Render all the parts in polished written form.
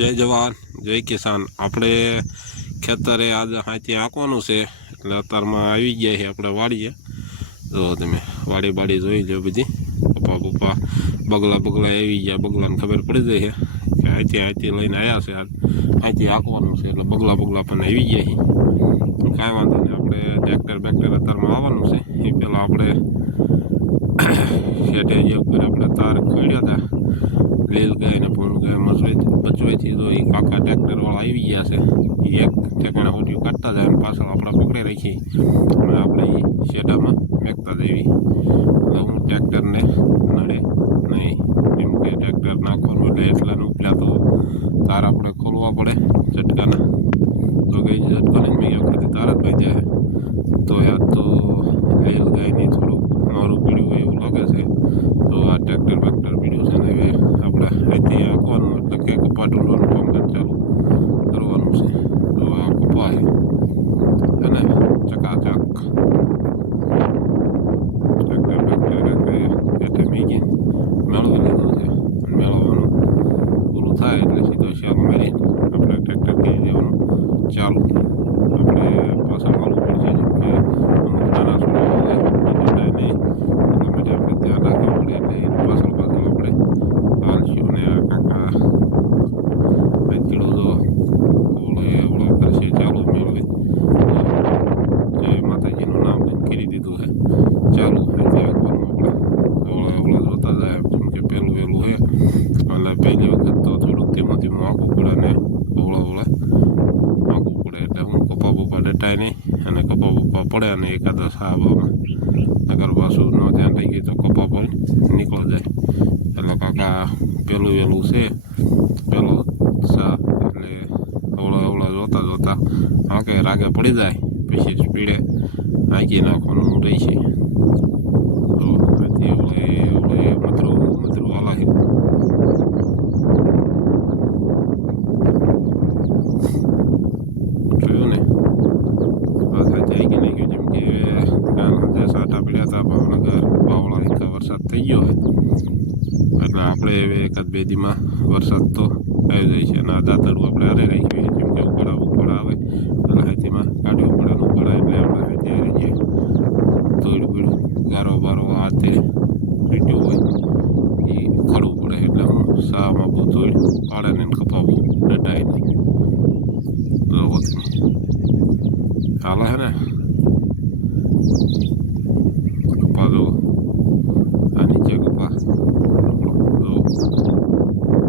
જય જવાન જય કિસાન। આપણે ખેતરે આજે હાથી આંકવાનું છે એટલે અત્યારમાં આવી ગયા છે આપણે વાડીએ। જો તમે વાડી બાડી જોઈ લો, બધી પપ્પા પપ્પા બગલા બગલા આવી ગયા। બગલાને ખબર પડી જાય છે કે હાથી હાથી લઈને આવ્યા છે, હાથી આંકવાનું છે એટલે બગલા બગલા પણ આવી ગયા છે। કાંઈ વાંધો નહીં, આપણે ટ્રેક્ટર બેક્ટર અત્યારમાં આવવાનું છે એ પહેલાં આપણે શેઠે જે ઉપર આપણે તાર ખોડ્યા હતા લીલ ગાય ને પૂર્ણ ગાય બચવાથી, તો એ કાકા ટ્રેક્ટરવાળા આવી ગયા છે। એ એક ઠેકાણે હોટીઓ કાઢતા જાય અને પાછળ આપણે પકડી રાખી અને આપણે એ શેઢામાં મેકતા જઈએ એટલે હું ટ્રેક્ટરને નડે નહીં, કેમ કે ટ્રેક્ટર નાખવાનું એટલે એટલાને ઉપલ્યા તો તાર આપણે ખોલવા પડે ઝટકાના, તો કઈ ઝટકાને મેં આખી તાર જ ભાઈ જાય તો યાદ તો લીલ ગાયની થોડુંક મારું પીડ્યું એવું લાગે છે। તો આ ટ્રેક્ટર બેક્ટર પીડ્યું છે ને હવે આપણે અહીંથી આંકવાનું એટલે કે કપા ઢૂંઢવાનું કામકાજ ચાલુ કરવાનું છે। તો આ કપા છે અને ચકાચક ટ્રેક્ટર બેક્ટર એટલે મેળવી લીધું છે। મેળવવાનું પૂરું થાય એટલે સીધો શાલ મારી આપણે ટ્રેક્ટર કહી દેવાનું ચાલુ। આપણે પાછા માલવું પડશે, જેમ કે અમુક નાના છોડવા હોય નહીં ગમે તે આપણે ધ્યાન રાખવું પડે એટલે પાછળ પાછળ આપણે હાલશું। અને આ કાકા ખેડૂતો ઓળો કરશે ચાલુ મેળવે, જય માતાજીનું નામ લઈને કરી દીધું છે ચાલુ। અહીંથી આંકવાનું આપણે ઓળો જોતા જાય, જેમ કે પહેલું વહેલું છે એટલે પહેલી વખત તો થોડુંક ધીમું ધીમું આંકવું પડે અને ઓળો આંકવું પડે એટલે હું કપા બપા ડટાય નહીં અને કપા બપા પડે અને એકાદા સાહેબમાં નગર પાછું ન ધ્યાન રહી ગયું તો કપા પણ નીકળી જાય। એટલે કાકા પહેલું વહેલું છે પહેલો સા એટલે અવળા જોતા જોતા કે રાગે પડી જાય પછી સ્પીડે આંકી નાખવાનું રહેશે। તો આથી અવળે મધરું હાલા છે। જોયું ને આ સાથે આંકી નાખ્યું, જેમ કે કાલ સાથે સાટા પડ્યા હતા ભાવનગર બાવળા એક વરસાદ થઈ ગયો હોય એટલે આપણે હવે એકાદ બે દીમાં વરસાદ તો આવી જાય છે અને આ દાતરડું આપણે હારે રાખ્યું, જેમ કે ઉપાડા આવે એટલે હાથીમાં કાઢવું પડે, ઉપાડા એટલે આપણે હાથી હારી જઈએ તોડ્યું પીડ્યું ગારો બારો હાથે પીટ્યું હોય એ ખડવું પડે એટલે હું શામાં બહુ તોડ પાડે ને કપાવું ડટાય નહીં। હાલે હે ને કપા જો આ નીચે કપા જો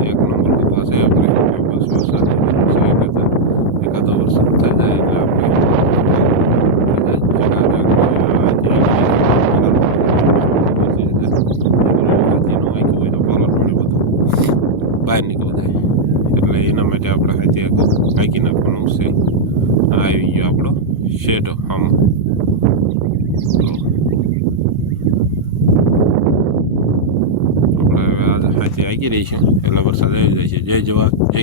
એક નંબર કપા છે આપણે બસ વરસાદ એકાદો વરસાદ થઈ જાય એટલે આપણે બહાર નીકળી જાય એટલે એના માટે આપણે હાથી હાંકી નાખવાનું છે। આવી ગયો આપણો શેઢો આમ આપણે હવે આજે હાથી હાંકી દઈશું એટલે વરસાદ આવી જાય છે। જય જવાન જય